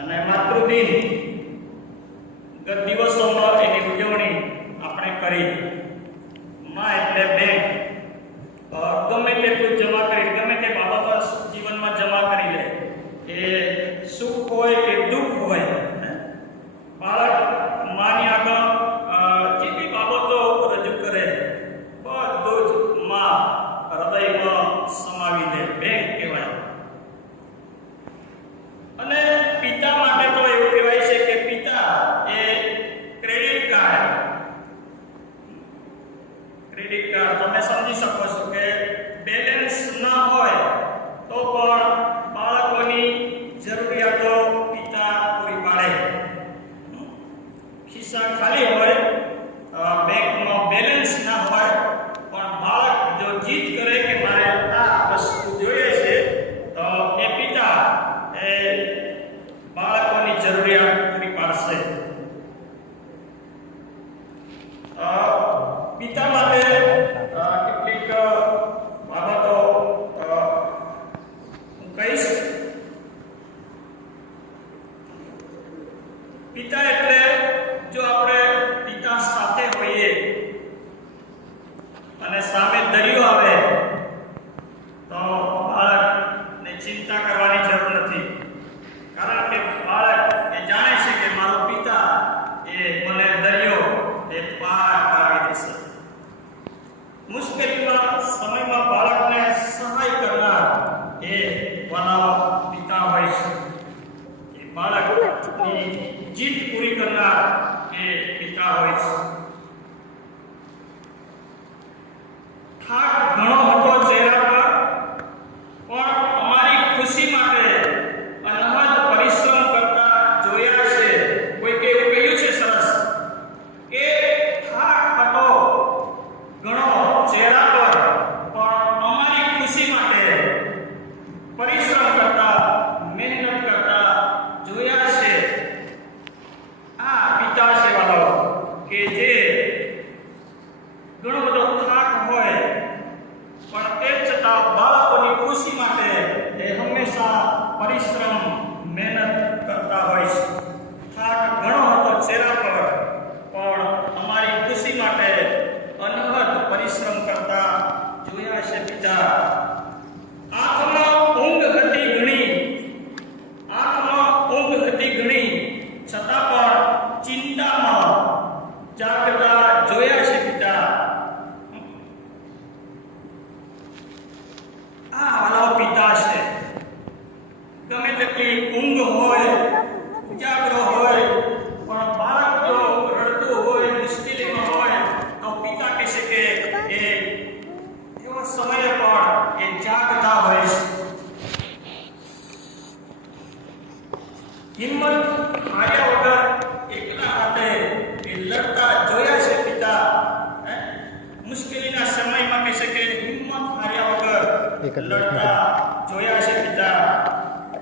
અને માતૃદિન ગત દિવસોમાં એની ઉજવણી આપણે કરી. માં એટલે બેંક. ગમે તેટલું જમા કરી, ગમે તે બાબતો જીવનમાં જમા કરી લે, એ સુખ હોય કે દુઃખ હોય, બાળક માની આગળ જે બી બાબતો રજૂ કરે બધું જ માં હૃદયમાં સમાવી દે. બેંક કહેવાય. અને પિતા માટે તો એવું કહેવાય છે કે પિતા એ ક્રેડિટ કાર્ડ. ક્રેડિટ કાર્ડ તમે સમજી શકો છો કે બેલેન્સ ના હોય તો પણ બાળકોની જરૂરિયાતો પિતા પૂરી પાડે. ખિસ્સા ખાલી હોય, બેંકમાં બેલેન્સ ના હોય, પણ બાળક જો જીદ કરે કે મારે આ વસ્તુ જોઈએ છે, તો એ પિતા એ બાળકોની જરૂરિયાત પૂરી પાડશે. પિતા માટે કેટલીક બાબતો હું કહીશ. પિતા એટલે જો આપણે પિતા સાથે હોઈએ અને સામે દરિયો આવે તો બાળકને ચિંતા કરવાની જરૂર નથી. કારણ કે બાળક એ જાણે છે કે મારો પિતા એ મને દરિયો એ પાર કરાવી દેશે. મુશ્કેલીમાં સમયમાં બાળકને સહાય કરનાર એ વાલા પિતા હોય છે. એ બાળકની જીદ પૂરી કરનાર એ પિતા હોય છે. થાક ઘણો હતો ચહેરા પર, પણ અમારી ખુશી માટે અનહદ પરિશ્રમ કરતા જોયા છે. કોઈકે એવું કહ્યું છે સરસ કે થાક હતો ઘણો ચહેરા પર, પણ અમારી ખુશી માટે પરિશ્રમ કરતા, મહેનત કરતા જોયા છે. આ પિતા છે વાલો કે જે ઘણો બધો થાક હોય પણ તે છતાં બાળકોની ખુશી માટે એ હંમેશા પરિશ્રમ, મહેનત કરતા હોય છે. થાક ઘણો હતો ચહેરા પર, પણ અમારી ખુશી માટે અનહદ પરિશ્રમ કરતા જોયા છે પિતા. આંખમાં ઊંઘ હતી ઘણી, આંખમાં ઊંઘ હતી ઘણી, છતાં પણ ચિંતામાં જાગતા જોયા છે પિતા. આ વાલો પિતા છે. ગમે તેટલી ઊંઘ હોય, ઉજાગરો હોય, પણ બાળક જો રડતું હોય, મુશ્કેલીમાં હોય, તો પિતા કહેશે કે એ એવા સમયે પણ એ જાગતા હોય છે. હિંમત હાર્યા વગર એકલા હાથે એ લડતા જોયા છે પિતા. મુશ્કેલીના સમયમાં કહેશે કે હિંમત હાર્યા વગર લડતા જોયા છે પિતા.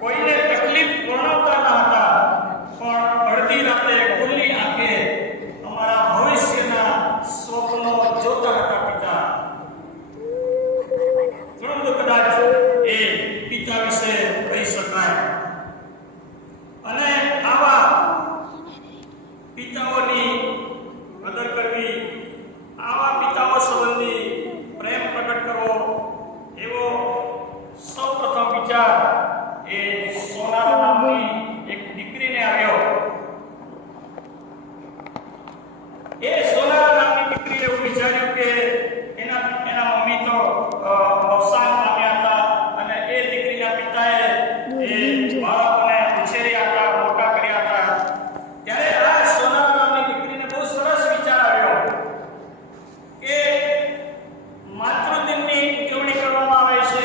કોઈને તકલીફ વર્ણવતા ન હતા, પણ અડધી રાતે ખુલ્લી આંખે અમારા ભવિષ્યના સ્વપ્નો જોતા હતા પિતા. ઘણું બધું કદાચ એ પિતા વિશે કહી શકાય. અને આવા પિતાઓની કદર કરવી, આવા પિતાઓ સંબંધી પ્રેમ પ્રગટ કરવો, એવો સૌપ્રથમ વિચાર એ સોનારા નામની એક દીકરીને આવ્યો. એ સોનારા નામની દીકરીએ એવું વિચાર્યું કે એના મમ્મી તો અવસાન પામ્યા હતા અને એ દીકરીના પિતાએ એ બાળકોને ઉછેર્યા હતા, મોટા કર્યા હતા. ત્યારે આ સોનારા નામની દીકરીને બહુ સરસ વિચાર આવ્યો કે માતૃદિનની ઉજવણી કરવામાં આવે છે,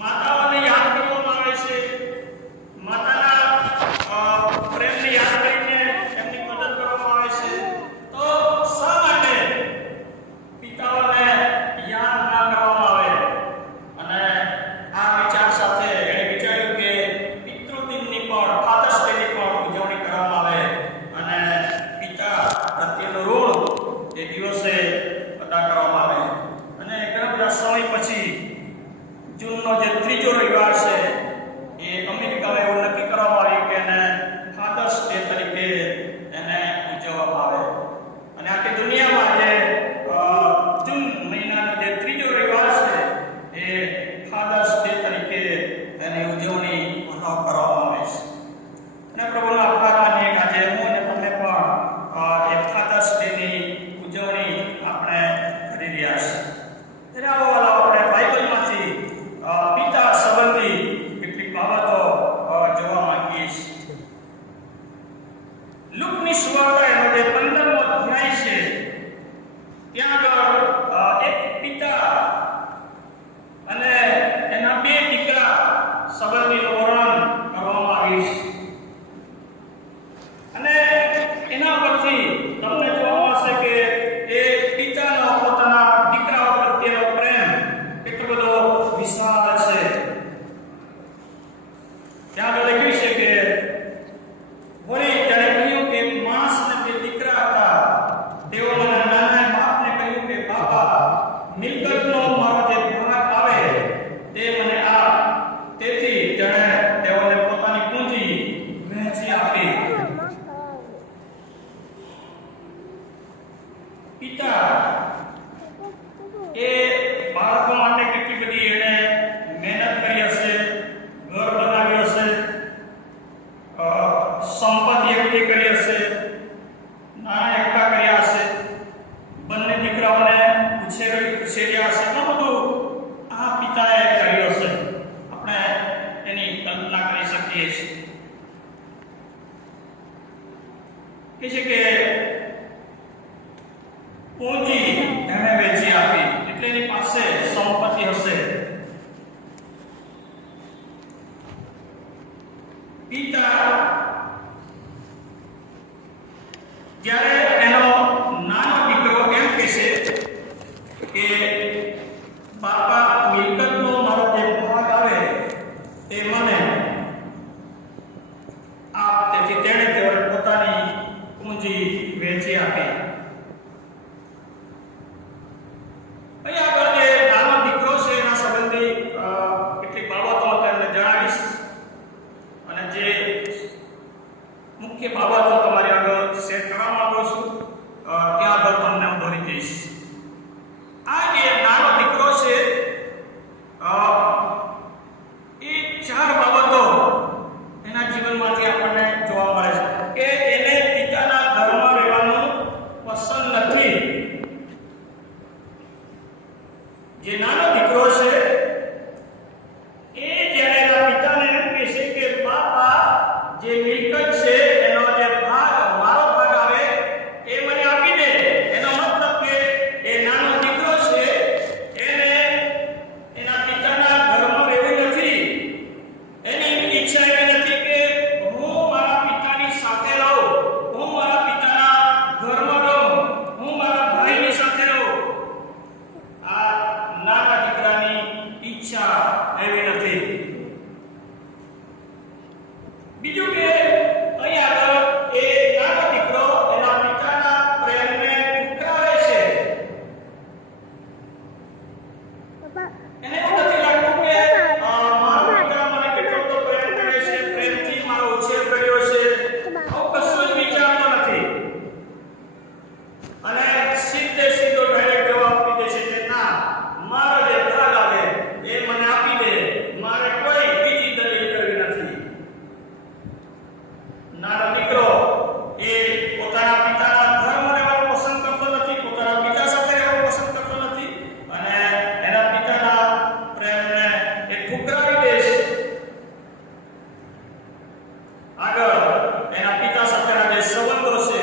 માતાઓને યાદ કરવામાં આવે છે, કરવામાં આવે છે. અને પ્રભુનો આભાર માનીએ કે આજે હું અને તમે પણ એફાધર્સ ડેની ઉજવણી આપણે કરી રહ્યા છીએ. ત્યારે આવો વાલા આપણે બાઇબલમાંથી પિતા સંબંધી કેટલીક બાબતો જોવા માંગીએ છીએ. લુકની સુવાર્તા એનો જે 15મો અધ્યાય છે ત્યાં આગળ એક પિતા અને એના બે દીકરા સંબંધીનું વર્ણન કરવામાં આવ્યું છે. અને એના પરથી તમને જોવા મળશે કે એ પિતાનો પોતાના દીકરાઓ પ્રત્યેનો પ્રેમ કેટલો બધો વિશાળ છે. ત્યાં આગળ લખ્યું છે કે વળી ત્યારે કહ્યું કે માણસને બે દીકરા હતા. તેઓના નાના બાપને કહ્યું કે બાપા, મિલકતનો મારો જે ભાગ આવે તે મને આપ. તેથી તેણે તેઓને પોતાની પૂંજી વહેંચી આપી. પિતા એ બાળકો માટે કેટલી બધી એને મહેનત કરી હશે, ઘર બનાવ્યું હશે, સંપત્તિ એકઠી કરી હશે, નાણાં એકઠા કર્યા હશે, બંને દીકરાઓને ઉછેર્યા હશે. ઘણું બધું આ પિતાએ કર્યું હશે. આપણે એની કલ્પના કરી શકીએ છીએ. કે છે કે પૂંજી એણે વેચી આપી, એટલે એની પાસે સંપત્તિ હશે. પિતા જ્યારે એનો નાનો દીકરો એમ કહેશે કે બાપા, મિલકતનો મારો જે ભાગ આવે તે મને આપ. તેથી તેણે તેઓને પોતાની પૂંજી વેચી આપી. અહીં આગળ જે નાનો દીકરો છે એના સંબંધી કેટલીક બાબતો તમને જણાવીશ. અને જે મુખ્ય બાબતો તમારી આગળ શેર કરવા માંગુ છું ત્યાં આગળ તમને હું દોરી જઈશ. આ જે નાનો દીકરો છે એ ચાર બાબતો એના જીવનમાંથી આપણને જોવા મળે છે કે એને પિતાના ઘરમાં રહેવાનું પસંદ નથી. જે નાનો દીકરો છે એ જ્યારે એના પિતાને એમ કહેશે કે બાપા, જે મિલકત છે એનો જે ભાગ, મારો ભાગ આવે એ મને આપી દે. એનો મતલબ કે એ નાનો દીકરો છે એને એના પિતાના ઘરમાં રહેવું નથી. એની ઈચ્છા એવી નથી કે હું મારા પિતાની સાથે રહું, હું મારા પિતાના ઘરમાં રહું, હું મારા ભાઈની સાથે રહું. આ નાના દીકરાની ઈચ્છા એવી નથી. બીજું કે અહીં આગળ એ નાનો દીકરો એના પિતાના પ્રેમને ઠુકરાવે છે. એને એવું નથી લાગતું કે મારો પિતા મને કેટલો બધો પ્રેમ કરે છે, પ્રેમથી મારો ઉછેર કર્યો છે. આવું કશું જ વિચારતો નથી. અને સીધો ડાયરેક્ટ જવાબ આપી દે છે કે ના, મારો જે ભાગ આવે એ મને આપી દે. મારે કોઈ બીજી દલીલ કરવી નથી. નાનો દીકરો એ પોતાના પિતાના ઘરમાં રહેવાનું પસંદ કરતો નથી, પોતાના પિતા સાથે રહેવાનું પસંદ કરતો નથી, અને એના પિતાના પ્રેમને એ ઠુકરાવી દે છે. આગળ એના પિતા સાથેના જે સંબંધો છે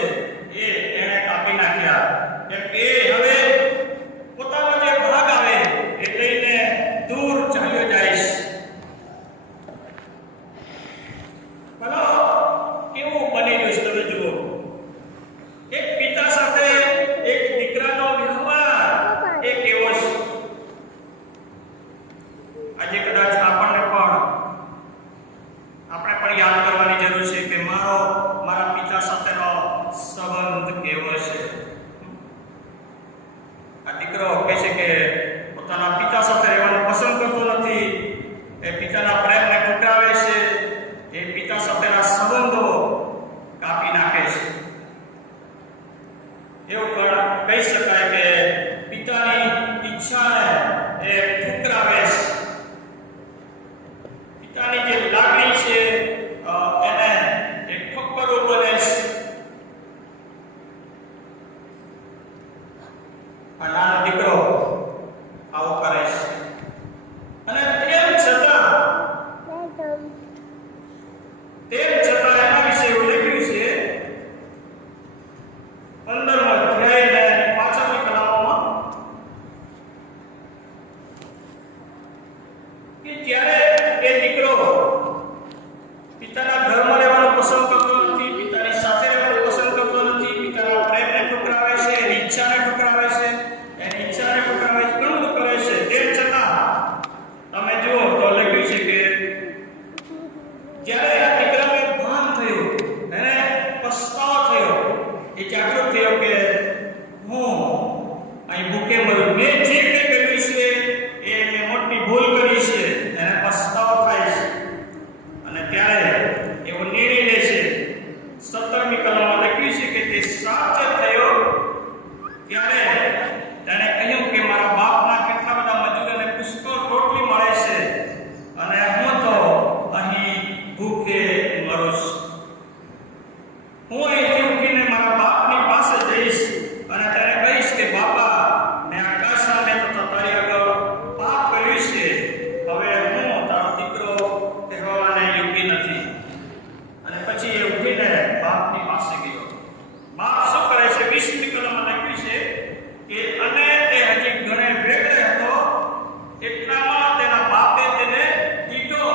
એ એણે કાપી નાખ્યા. કેમ કે હવે પોતાનો જે ભાગ આવે એ લઈને દૂર ચાલ્યો જાય છે. ભલો કેવું બની ગયું છે તમે જુઓ. એક પિતા સાથે એક દીકરાનો વ્યવહાર એ કેવો છે. આજે કદાચ આપણે પણ યાદ કરવાની જરૂર છે કે મારા પિતા સાથેનો સંબંધ કેવો છે. આ દીકરો કહે છે કે પોતાના પિતા સાથે રહેવાનું પસંદ કરતો નથી. એ પિતાના પ્રેમને ઠુકરાવે છે. એ પિતા સાથેના સંબંધો કાપી નાખે છે. એવું કહી શકાય કે પિતાની ઈચ્છાને એ ઠુકરાવે છે. પિતાની જે લાગણી છે તેમ છતાં એના વિશે એવું લખ્યું છે 15મો અધ્યાય અને પાછળની કલામોમાં કે જ્યારે એ દીકરો પિતાના ઘરમાં રહેવાનું પસંદ કરતો નથી, પિતાની સાથે રહેવાનું પસંદ કરતો નથી, પિતાના પ્રેમને ઠુકરાવે છે, એની ઈચ્છાને ઠુકરાવે છે, ઘણું બધું કરે છે. તેમ છતાં તમે જુઓ તો લખ્યું છે કે જ્યારે આ દીકરાને ભાન થયું, એને પસ્તાવો થયો, એ જાગૃત થયો કે હું અહીં ભૂખે મરું, મેં જે કંઈ કર્યું છે એ મેં મોટી ભૂલ કરી છે, એને પસ્તાવો થાય છે. અને ત્યારે એવો નિર્ણય લે છે. 17મી કલમમાં લખ્યું છે કે તે સાચો થયો ત્યારે તેણે કહ્યું કે મારા બાપના કેટલા બધા મજૂરોને પુષ્કળ રોટલી મળે છે અને હું તો અહીં ભૂખે મરું છું. હું અહીંથી ઉઠીને મારા બાપની પાસે જઈશ અને તેને કહીશ કે બાપા, મેં આકાશ સામે તથા તારી આગળ પાપ કર્યું છે, હવે હું તારો દીકરો કહેવાને યોગ્ય નથી. અને પછી એ ઉઠીને બાપની પાસે ગયો. બાપ શું કરે છે? 20મી કલમમાં લખ્યું છે કે અને તે હજી ઘણે વેગળે હતો, એટલામાં તેના બાપે તેને દીધો.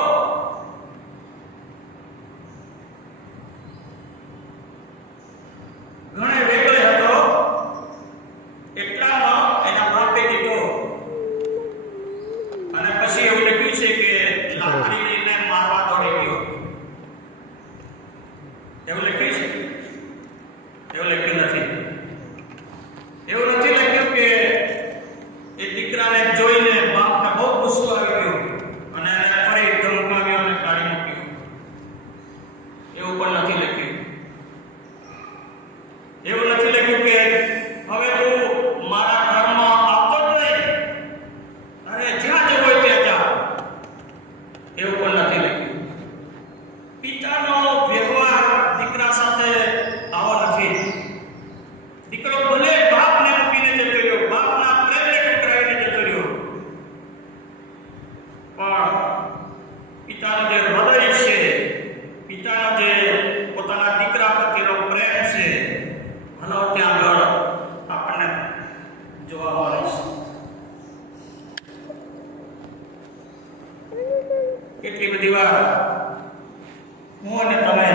ઘણે વેગળે હતો એટલામાં એના બાપે દીધો. અને પછી એવું લખ્યું છે કે લાકડી લઈને મારવા દોડી ગયો. એવું લખ્યું છે? એવું લખ્યું નથી. એવું નથી લખ્યું કે એ દીકરાને જોઈને બાપને બહુ ગુસ્સો આવી ગયો અને એને ફરી ધમકાવ્યો અને કાઢી મૂક્યો. એવું પણ નથી લખ્યું. એવું નથી લખ્યું કે હવે તું મારા ઘરમાં આવતો જ નહીં, અને જ્યાં જવો હોય ત્યાં જા. એવું પણ નથી લખ્યું. પિતાનો વ્યવહાર દીકરા સાથે આવો નથી. દીકરો ભલે બાપને મૂકીને જતો રહ્યો, બાપના પ્રેમને ઠુકરાવીને જતો રહ્યો, પણ પિતાનું જે હૃદય છે, પિતાનો જે પોતાના દીકરા પ્રત્યેનો પ્રેમ છે, ભલો ત્યાં આગળ આપણને જોવા મળે છે. કેટલી બધી વાર હું અને તમે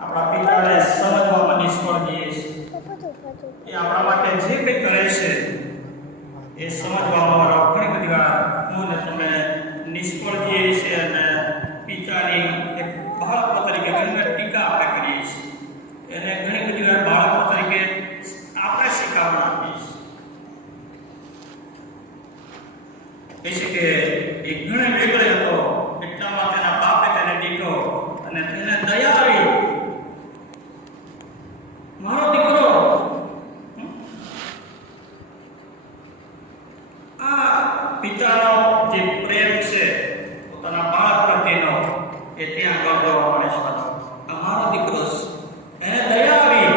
આપણા પિતાને સમજવામાં નિષ્ફળ જઈએ છીએ. એ આપણા માટે જે કંઈ કરે છે એ સમજવામાં ઘણી બધી વાર હું અને તમે નિષ્ફળ જઈએ છીએ અને પિતાની એક બાળકો તરીકે ઘણી વાર ટીકા આપણે કરીએ છીએ. એને ઘણી બધી વાર બાળકો તરીકે આપણે શીખવવા આપીએ છીએ. એ છે કે એ ઘણે વેગળે હતો, એટલામાં તેના બાપે તેને દીધો અને તેને દયા આવી. મારો દીકરો આ પિતાનો જે પ્રેમ છે પોતાના બાળક પ્રત્યેનો એ ત્યાં આગળ જોવા મળે છે. આ મારો દીકરો એને દયા આવી.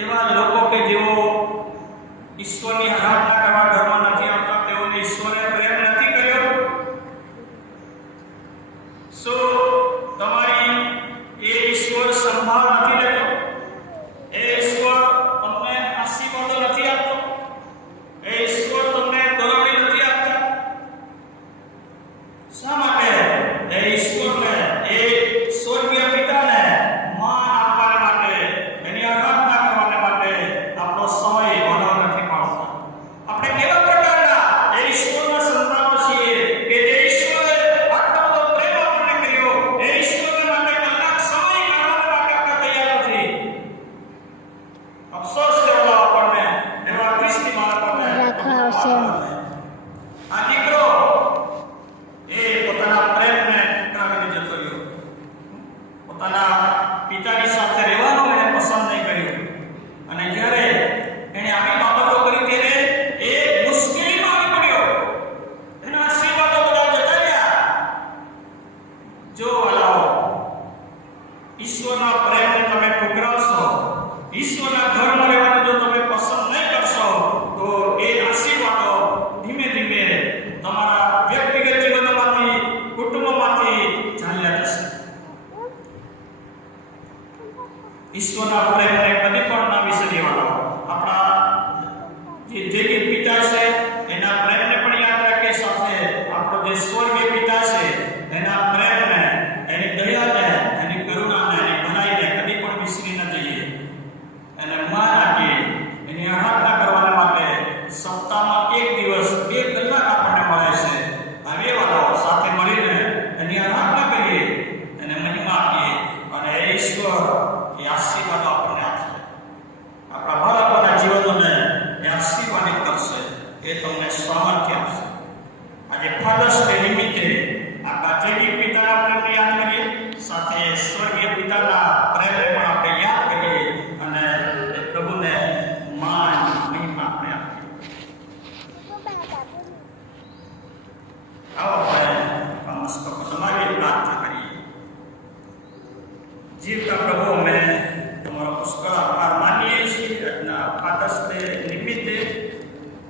એવા લોકો કે જેઓ ઈશ્વરની આરાધના કરવા ઘરમાં નથી આવતા, તેઓને ઈશ્વરે પ્રેમ નથી કર્યો. તમારી એ ઈશ્વર સંભાળ નથી લેતો, એ ઈશ્વર તમને આશીર્વાદો નથી આપતો, એ ઈશ્વર તમને દોરવણી નથી આપતા. શા માટે? એ ઈશ્વરને, એ સ્વર્ગીય પિતાને માન આપવા માટે, એની આરાધના કરવા માટે આપણો સમય ઘણો નથી પાડતા. આપણે કેવા પ્રકારના એ ઈશ્વરના સંતાનો છીએ કે જે ઈશ્વરે આટલો બધો પ્રેમ આપણને કર્યો, એ ઈશ્વરના માટે કલાક સમય કાઢવા માટે આપણે તૈયાર નથી. અફસોસ થયો આપણને, એવા ખ્રિસ્તી બાળકોને. આ દીકરો એ પોતાના પ્રેમને કાઢીને જતો રહ્યો. પોતાના પિતાની સાથે રહેવાનું એને પસંદ નહીં કર્યું, અને જ્યારે એને આવી બાબતો કરી ત્યારે એ મુશ્કેલીમાં આવી પડ્યો. એના આશીર્વાદો બધા જતા રહ્યા. જો વાલાઓ, ઈશ્વરના પ્રેમને તમે ઠુકરાવશો, ઈશ્વરના ઘરમાં રહેવાનું જો તમે પસંદ નહીં કરશો, તો એ આશીર્વાદો ધીમે ધીમે તમારા વ્યક્તિગત જીવનમાંથી, કુટુંબમાંથી ચાલ્યા જશે. ઈશ્વરના પ્રેમને કદી પણ ના વિસરી વાળો. આપણા જે પિતા છે એના પ્રેમને પણ યાદ રાખીએ, સાથે આપણો જે સ્વર્ગીય પિતા છે એના પ્રેમને, એની દયાને, એની કરુણાને, એની ભલાઈને કદી પણ વિસરી ન જઈએ. એને માન આપીએ. એની આરાધના કરવા માટે સપ્તાહમાં એક દિવસ 2 કલાક આપણને મળે છે. હવે વાળો સાથે મળીને એની આરાધના કરીએ, એને મહિમા આપીએ, અને એ ઈશ્વર એ આશીર્વાદો આપણને આપશે. આપણા બાળકોના જીવનોને એ આશીર્વાદિત કરશે, એ તમને સામર્થ્ય આપશે. આજે ફાધર્સ ડે નિમિત્તે આપણા જૈવિક પિતાના પ્રેમને યાદ કરીએ, સાથે સ્વર્ગીય પિતાના પ્રેમને પણ આપણે યાદ કરીએ, અને એ પ્રભુને માન, મહિમા આપણે આપીએ. આવો આપણે મસ્તકો નમાવી પ્રાર્થના કરીએ. જીવતા પ્રભુ, અમે તમારો પુષ્કળ આભાર માનીએ છીએ. આજના ફાધર્સ ડે નિમિત્તે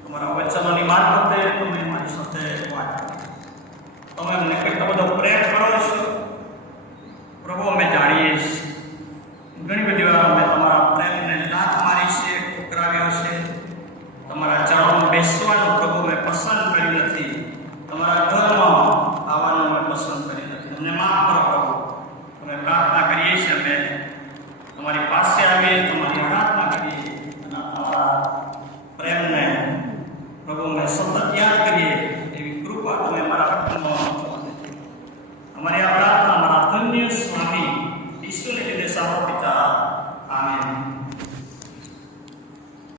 તમારા વચનોની મારફતે તમે મારી સાથે વાત કરી. તમે અમને કેટલો બધો પ્રેમ કરો છો,